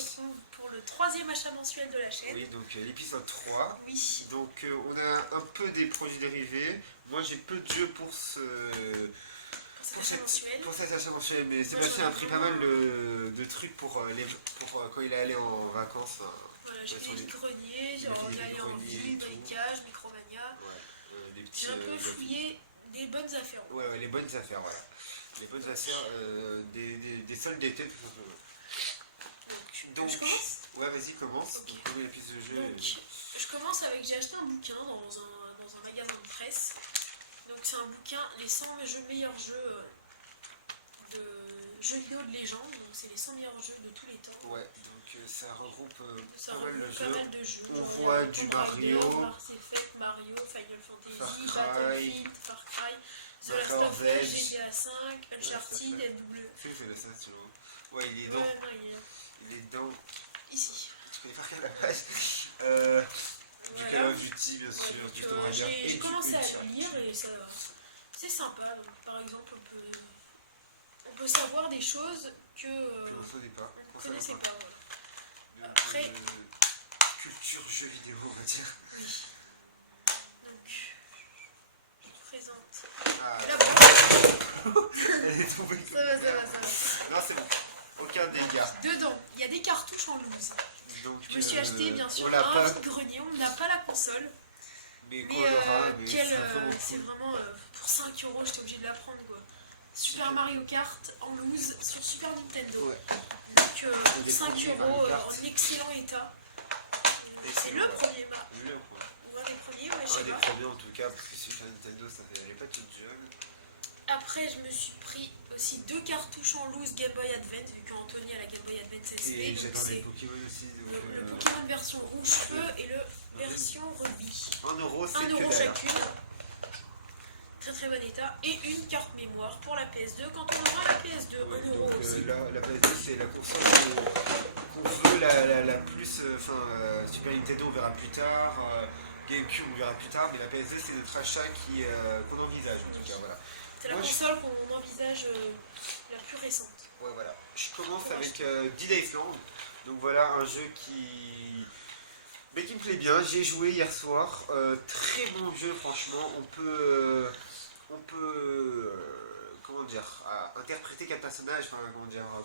retrouve pour le 3e achat mensuel de la chaîne. Oui, donc l'épisode 3. Oui. Donc on a un peu des produits dérivés. Moi j'ai peu de jeux pour cet achat mensuel, mais Sébastien a pris pas mal de trucs pour quand il est allé en vacances. Voilà, j'ai des greniers, genre d'aller en ville, bricolage, Micromania. Ouais, j'ai un peu fouillé des bonnes affaires. Ouais, les bonnes affaires, voilà. Les bonnes affaires, des soldes d'été tout simplement. Donc, je commence. Ouais, vas-y, commence. Okay. Donc, la piste de jeu. Donc, je commence avec, j'ai acheté un bouquin dans un magasin de presse. Donc, c'est un bouquin, les 100 meilleurs jeux de jeux vidéo de légende. Donc, c'est les 100 meilleurs jeux de tous les temps. Ouais, donc ça regroupe pas mal de jeux. On voit du Mario, Mass Effect, Mario, Final Fantasy, Far Battlefield, Far Cry, The Last of Us, GTA 5, Uncharted, MW. C'est ça, tu vois. Ouais, il est dedans. Ouais, non, il est dedans. Ici. Tu connais pas la page du Call of Duty, bien sûr, du Tomb Raider. J'ai commencé à lire et ça c'est sympa. Donc, par exemple, on peut savoir des choses que on ne connaissait pas. Voilà. Après, culture jeux vidéo, on va dire. Oui. Donc, je vous présente. Ah, elle est tombée. Ça va. Non, c'est bon. Aucun dégât. Dedans, il y a des cartouches en loose. Donc, je me suis acheté, bien sûr, un vide-grenier. On n'a pas la console. Mais c'est vraiment pour 5 €, j'étais obligée de la prendre, quoi. Super Mario Kart en loose sur Super Nintendo. Ouais. Donc 5 € en excellent état. C'est le premier ou un des premiers, ouais, je sais pas. Un des premiers en tout cas, parce que Super Nintendo, ça fait pas toute jeune. Après, je me suis pris aussi 2 cartouches en loose Game Boy Advance, vu qu'Anthony a la Game Boy Advance SP. Et j'attendais le Pokémon aussi. Le Pokémon version rouge-feu et le version rubis. 1 €, c'est 1 que € dalle. chacune. Très bon état. Et une carte mémoire pour la PS2 quand on aura la PS2. 1 € aussi. La PS2, c'est la console qu'on veut la plus. Super Nintendo, on verra plus tard. GameCube, on verra plus tard. Mais la PS2, c'est notre achat qu'on envisage en tout cas. Voilà. C'est la console qu'on envisage la plus récente. Ouais, voilà. Je commence avec Dead Island. Donc voilà, un jeu qui me plaît bien. J'ai joué hier soir. Très bon jeu, franchement. On peut comment dire, interpréter 4 personnages,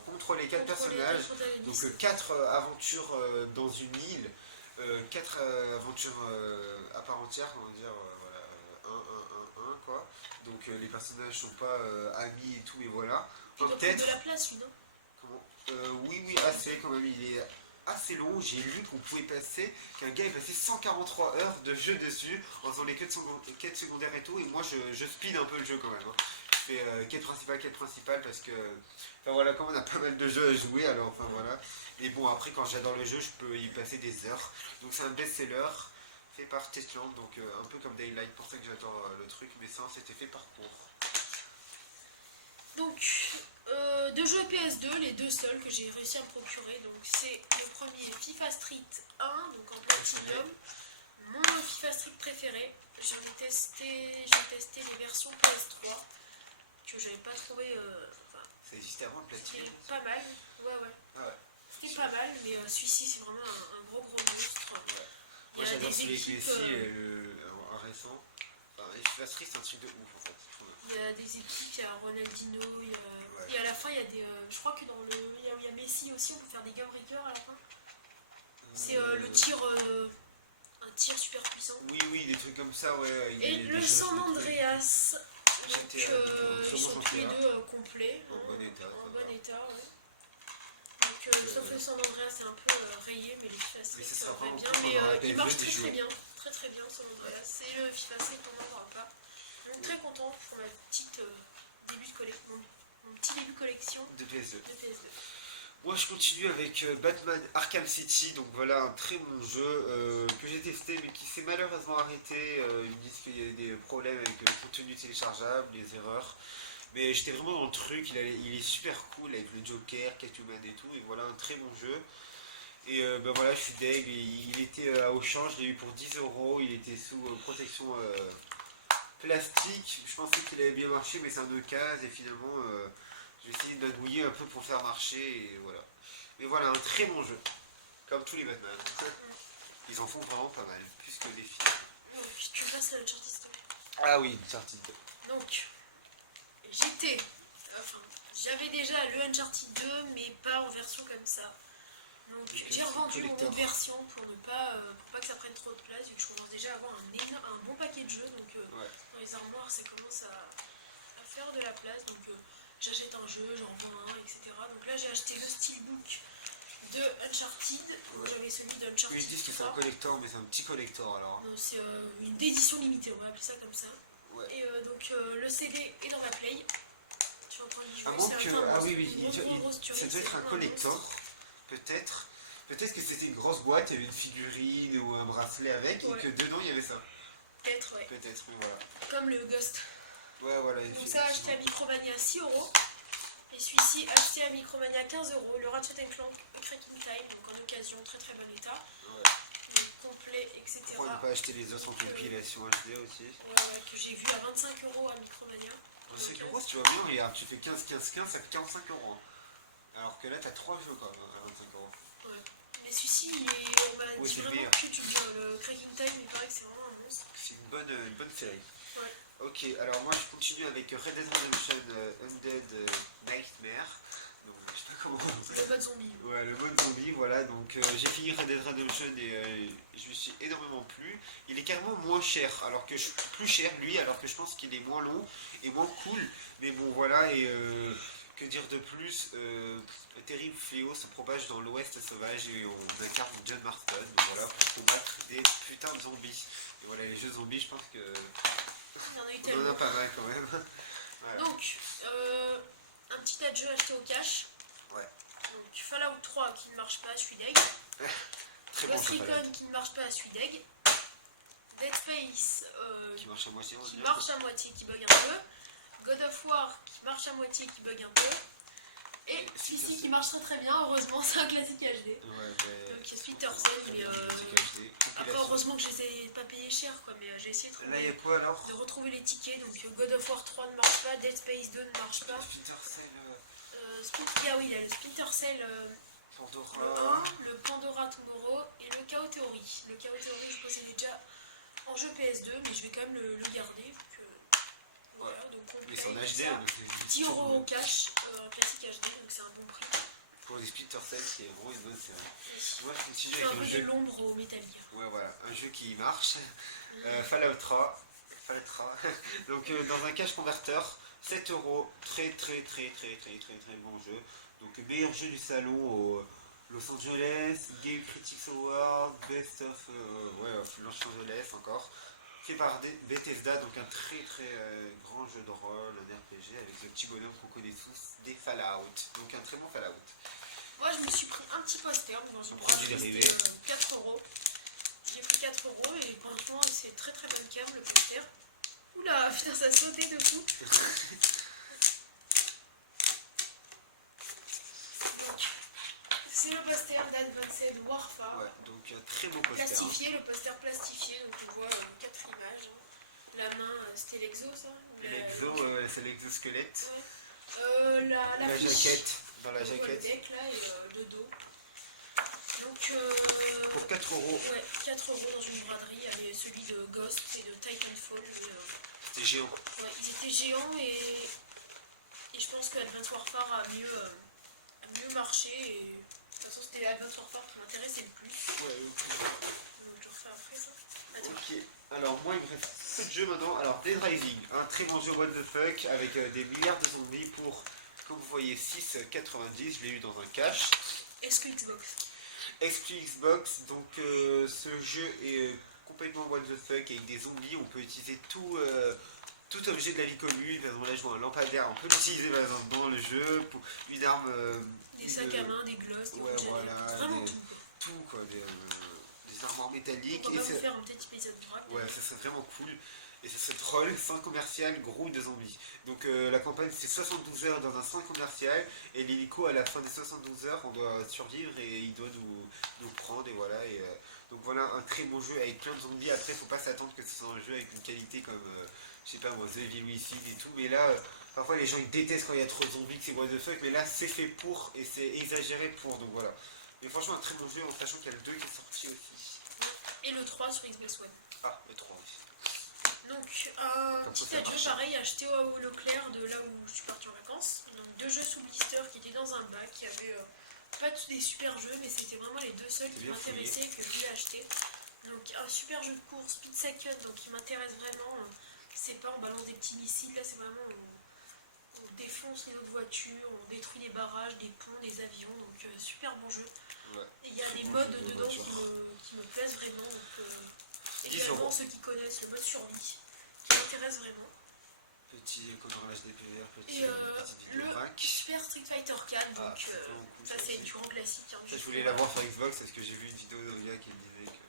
contrôler 4 personnages. Donc 4 aventures dans une île. 4 aventures à part entière, voilà, 1, quoi. Donc les personnages sont pas amis et tout, mais voilà. Peut-être de la place, lui, non? Oui, assez quand même. Il est assez long. J'ai lu qu'on pouvait passer, qu'un gars est passé 143 heures de jeu dessus en faisant les quêtes secondaires et tout. Et moi, je speed un peu le jeu quand même. Je fais quête principale parce que, voilà, comme on a pas mal de jeux à jouer, alors voilà. Et bon, après, quand j'adore le jeu, je peux y passer des heures. Donc c'est un best-seller fait par Techland, donc un peu comme Daylight, pour ça que j'adore le truc, mais ça, c'était fait par cours. Donc, 2 jeux PS2, les 2 seuls que j'ai réussi à me procurer. Donc, c'est le premier FIFA Street 1, donc en Platinum. Mon FIFA Street préféré. J'ai testé les versions PS3 que j'avais pas trouvé. Ça existait avant le Platinum. C'était pas mal. Ouais. C'était pas mal, mais celui-ci, c'est vraiment un gros monstre. Ouais. Il y a des équipes. Un récent. FIFA Street, c'est un truc de ouf en fait. Il y a des équipes, il y a Ronaldinho, et à la fin il y a des. Je crois que il y a Messi aussi, on peut faire des game breakers à la fin. C'est le tir. Un tir super puissant. Oui, des trucs comme ça, ouais. Et le San Andreas. Donc ils sont tous les deux complets. En bon état. Ouais. Donc sauf le San Andreas c'est un peu rayé, mais les FIFA Street ça va bien. Mais il marche très bien. Très bien San Andreas. C'est le FIFA Street qu'on n'en parle pas. Donc très content pour ma petite mon petit début collection de PS2. Moi Moi je continue avec Batman Arkham City, donc voilà un très bon jeu que j'ai testé mais qui s'est malheureusement arrêté. Ils me disent qu'il y a des problèmes avec le contenu téléchargeable, les erreurs. Mais j'étais vraiment dans le truc, il est super cool avec le Joker, Catwoman et tout, et voilà un très bon jeu. Et voilà, je suis deg, il était à Auchan, je l'ai eu pour 10 €, il était sous protection plastique. Je pensais qu'il avait bien marché, mais c'est un occasion, et finalement j'ai essayé de l'adouiller un peu pour le faire marcher, et voilà. Mais voilà, un très bon jeu. Comme tous les Batman. Ils en font vraiment pas mal, plus que des films. Donc, tu passes à Uncharted 2. Ah oui, Uncharted 2. Donc, j'avais déjà le Uncharted 2, mais pas en version comme ça. Donc, j'ai revendu mon autre version pour pas que ça prenne trop de place, vu que je commence déjà à avoir un bon paquet de jeux. Donc, dans les armoires, ça commence à faire de la place. Donc, j'achète un jeu, j'en vends un, etc. Donc là, j'ai acheté le steelbook de Uncharted. J'avais celui d'Uncharted. Ils disent que c'est un collector, mais c'est un petit collector alors. C'est une édition limitée, on va appeler ça comme ça. Ouais. Et donc, le CD est dans ma play. Tu entends y jouer. Ah oui, ça doit être un collector. Peut-être que c'était une grosse boîte, il y avait une figurine ou un bracelet avec, et que dedans il y avait ça. Peut-être, ouais. Peut-être, mais voilà. Comme le Ghost. Ouais, voilà. Donc ça, acheté à Micromania 6€. Et celui-ci, acheté à Micromania 15€. Le Ratchet Clank Cracking Time, donc en occasion, très très bon état. Ouais. Donc, complet, etc. Pourquoi ne pas acheter les autres en compilation HD aussi? Ouais, que j'ai vu à 25€ à Micromania. 25€, tu vois bien, regarde, tu fais 15, 15, 15, ça fait 45€. Hein. Alors que là, t'as 3 jeux quand même à 25€. Ouais. Mais celui-ci, on m'a dit vraiment que tu dis le Cracking Time, il paraît que c'est vraiment un monstre. C'est une bonne série. Ouais. Ok, alors moi je continue avec Red Dead Redemption Undead Nightmare. Donc je sais pas comment. Le mode zombie. Ouais, le mode zombie, voilà. Donc j'ai fini Red Dead Redemption et je me suis énormément plu. Il est carrément moins cher, alors que plus cher lui, alors que je pense qu'il est moins long et moins cool. Mais bon, voilà, et que dire de plus, le terrible fléau se propage dans l'ouest sauvage et on incarne John Marston, voilà, pour combattre des putains de zombies. Et voilà, les jeux zombies, je pense que. On en a pas mal quand même. Voilà. Donc, un petit tas de jeux achetés au cash. Ouais. Donc, Fallout 3 qui ne marche pas, je suis deg. Ghost Recon qui ne marche pas, je suis deg. Dead Space qui marche à moitié, qui bug un peu. God of War qui marche à moitié, qui bug un peu. Et celui-ci qui marche très très bien, heureusement, c'est un classique HD. Ouais, donc Splinter Cell, après heureusement que je les ai pas payés cher, quoi, mais j'ai essayé de retrouver les tickets. Donc God of War 3 ne marche pas, Dead Space 2 ne marche pas. Splinter Cell. Il y a le Splinter Cell Pandora. le Pandora Tomorrow et le Chaos Theory. Le Chaos Theory, je possédais déjà en jeu PS2, mais je vais quand même le garder. Voilà, donc mais c'est en HD, hein, 10€ au cash, un classique HD, donc c'est un bon prix. Pour les Splinter Cell, qui est vraiment une bonne série. Moi, je continue avec un peu jeu. de l'ombre au Metal Gear. Ouais, voilà, un jeu qui marche. Fallout 3. Donc, dans un cash converteur, 7€. Très bon jeu. Donc, meilleur jeu du salon au Los Angeles, Game Critics Award, Best of Los Angeles encore. Fait par Bethesda, donc un très grand jeu de rôle, un RPG avec le petit bonhomme qu'on connaît tous, des Fallout. Donc un très bon Fallout. Moi je me suis pris un petit poster dans une produit dérivé. 4€. J'ai pris 4€ et franchement c'est très bonne cam le poster. Oula, putain ça a sauté de fou. Donc c'est le poster d'Advanced Warfare. Ouais, donc un très beau poster. Plastifié, le poster plastifié, donc on voit 4 images. La main, c'était l'exo ça? L'exo, c'est l'exosquelette. Ouais. La jaquette, dans la jaquette. Le deck là et le dos. Donc pour 4€. Ouais, 4€ dans une braderie, avec celui de Ghost et de Titanfall. C'était géant. Ouais, ils étaient géants et je pense que Advanced Warfare a mieux marché. Et de toute façon, c'était Advanced Warfare qui m'intéressait le plus. Ouais, ok. Donc je refais après ça. Ok, alors moi il me reste peu de jeux maintenant. Alors Dead Rising, un très bon jeu what the fuck avec des milliards de zombies pour, comme vous voyez, 6,90. Je l'ai eu dans un cash. Exclu Xbox. Exclu Xbox, donc ce jeu est complètement what the fuck avec des zombies. On peut utiliser tout objet de la vie commune. Par exemple, là je vois un lampadaire, on peut l'utiliser par exemple dans le jeu pour une arme. Des sacs à main, des glosses, des objets, vraiment tout quoi. Des armoires métalliques. On va vous faire un petit épisode rap. Ouais, ça serait vraiment cool. Et ça serait troll, fin commercial, grouille de zombies. Donc la campagne c'est 72 heures dans un centre commercial. Et l'hélico à la fin des 72 heures, on doit survivre et il doit nous prendre. Et voilà. Donc voilà un très bon jeu avec plein de zombies. Après, faut pas s'attendre que ce soit un jeu avec une qualité comme, je sais pas moi, The Evil Within et tout. Mais là, Parfois les gens ils détestent quand il y a trop de zombies, que c'est what the fuck, mais là c'est fait pour et c'est exagéré pour, donc voilà. Mais franchement un très bon jeu en sachant qu'il y a le 2 qui est sorti aussi. Et le 3 sur Xbox One. Ah, le 3 aussi. Donc un Comme petit ça adieu marche. pareil acheté au Leclerc de là où je suis partie en vacances. Donc 2 jeux sous blister qui étaient dans un bac, qui avaient pas tous des super jeux, mais c'était vraiment les 2 seuls C'est qui bien m'intéressaient et que je voulais acheter. Donc un super jeu de course, Speed Second, donc qui m'intéresse vraiment. C'est pas on balance des petits missiles, là c'est vraiment on défonce les autres voitures, on détruit des barrages, des ponts, des avions, donc super bon jeu. Ouais. Et il y a Très des bon modes jeu de dedans voiture. qui me plaisent vraiment. Donc, 10 également euros. ceux qui connaissent le mode survie, qui m'intéresse vraiment. Petit colorage des PVR, Et petite vidéo le rank. Super Street Fighter 4, donc Ah, c'est vraiment cool, ça ça c'est aussi. du grand classique. Hein, Ça, je voulais l'avoir sur Xbox parce que j'ai vu une vidéo d'un gars qui me disait que.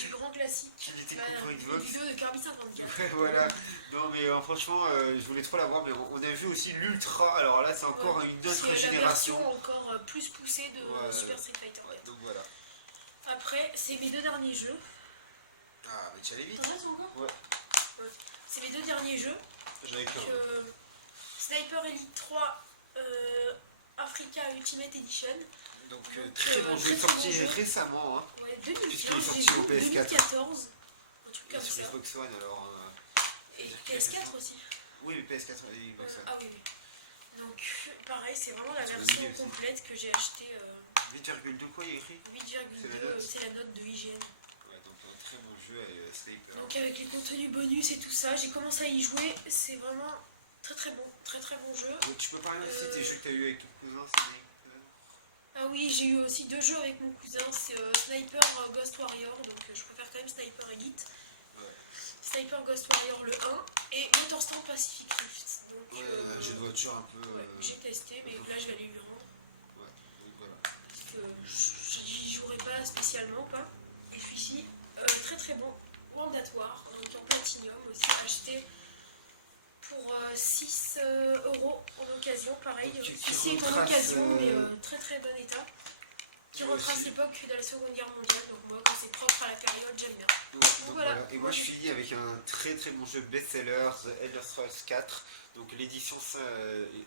Du grand classique. Qu'il était Bah, cool pour une Xbox. vidéo de Kirby 54. Ouais, voilà. Non, mais franchement, je voulais trop l'avoir, mais on a vu aussi l'Ultra. Alors là, c'est encore une autre C'est la génération. version encore plus poussée de Ouais, Super Street Fighter 4. Ouais, donc voilà. Après, c'est mes 2 derniers jeux. Ah, mais tu allais vite. T'en as encore? Ouais. C'est mes 2 derniers jeux. J'avais Donc, peur. Sniper Elite 3 Africa Ultimate Edition. Donc, donc, très bon jeu, très sorti bon jeu. récemment. Hein. Ouais, Puisqu'il 2015, est sorti j'ai au vu, PS4. 2014, un truc Et comme sur ça. Xbox One, alors. Et c'est-à-dire qu'il y a PS4 raison. aussi. Oui, mais PS4 et Xbox One. Ah oui, oui. Donc, pareil, c'est vraiment la Sur le version milieu aussi. complète que j'ai achetée 8,2 quoi, il y a écrit 8,2, c'est la note de hygiène. Ouais, donc un très bon jeu et Sniper. Donc, avec les contenus bonus et tout ça, j'ai commencé à y jouer. C'est vraiment très très bon, très très bon jeu. Tu peux parler aussi des jeux que tu as eu avec ton cousin, Sniper. Ah oui, j'ai eu aussi 2 jeux avec mon cousin, c'est Sniper Ghost Warrior, donc je préfère quand même Sniper Elite. Ouais. Sniper Ghost Warrior le 1 et Motorstorm Pacific Rift. Donc, Ouais, un jeu de voiture un peu. ouais, j'ai testé, mais là je vais aller lui rendre. Ouais, donc voilà. Parce que j'y jouerai pas spécialement, quoi. Et celui-ci, très très bon. World at War, donc en platinium aussi, acheté pour 6 euros en occasion, pareil. Qui Ici est en retrace, occasion, mais très très bon état. Qui moi retrace aussi. l'époque de la Seconde Guerre mondiale, donc moi, quand c'est propre à la période, j'aime bien. Donc, voilà. voilà. Et moi je finis avec un très très bon jeu best-seller, The Elder Scrolls 4, donc l'édition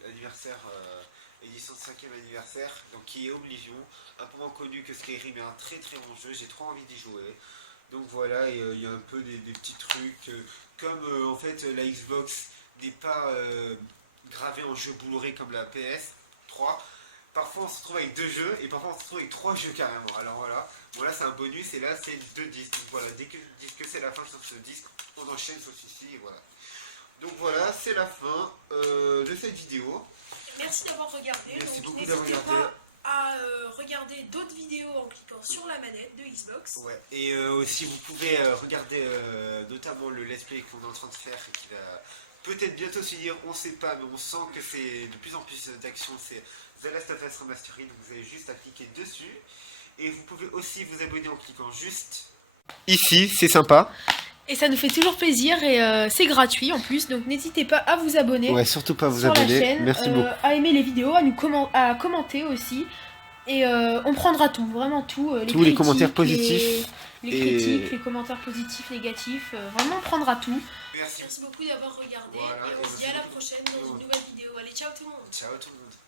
anniversaire, édition de 5e anniversaire, donc qui est Oblivion, un peu moins connu que Skyrim, mais un très très bon jeu, j'ai trop envie d'y jouer. Donc voilà, et il y a un peu des petits trucs, comme en fait la Xbox n'est pas gravée en jeu Blu-ray comme la PS3. Parfois on se retrouve avec 2 jeux et parfois on se retrouve avec 3 jeux carrément. Alors voilà, bon là c'est un bonus et là c'est 2 disques. Donc voilà, dès que c'est la fin sur ce disque, on enchaîne sur celui-ci et voilà. Donc voilà, c'est la fin de cette vidéo. Merci d'avoir regardé. Merci Donc beaucoup d'avoir n'hésitez regardé. pas à regarder d'autres vidéos en cliquant sur la manette de Xbox. Ouais. Et aussi vous pouvez regarder notamment le let's play qu'on est en train de faire et qui va peut-être bientôt se dire, on sait pas, mais on sent que c'est de plus en plus d'action. C'est The Last of Us Remastered, donc vous avez juste à cliquer dessus. Et vous pouvez aussi vous abonner en cliquant juste ici, c'est sympa. Et ça nous fait toujours plaisir et c'est gratuit en plus, donc n'hésitez pas à vous abonner Ouais, surtout pas vous sur la abonner. chaîne, Merci beaucoup. à aimer les vidéos, à commenter aussi. Et on prendra tout, vraiment tout. Tous les commentaires positifs. Les critiques, les commentaires positifs, négatifs, vraiment on prendra tout. Merci. Merci beaucoup d'avoir regardé Voilà, et on se dit à la prochaine dans une nouvelle vidéo. Allez, ciao tout le monde. Ciao tout le monde.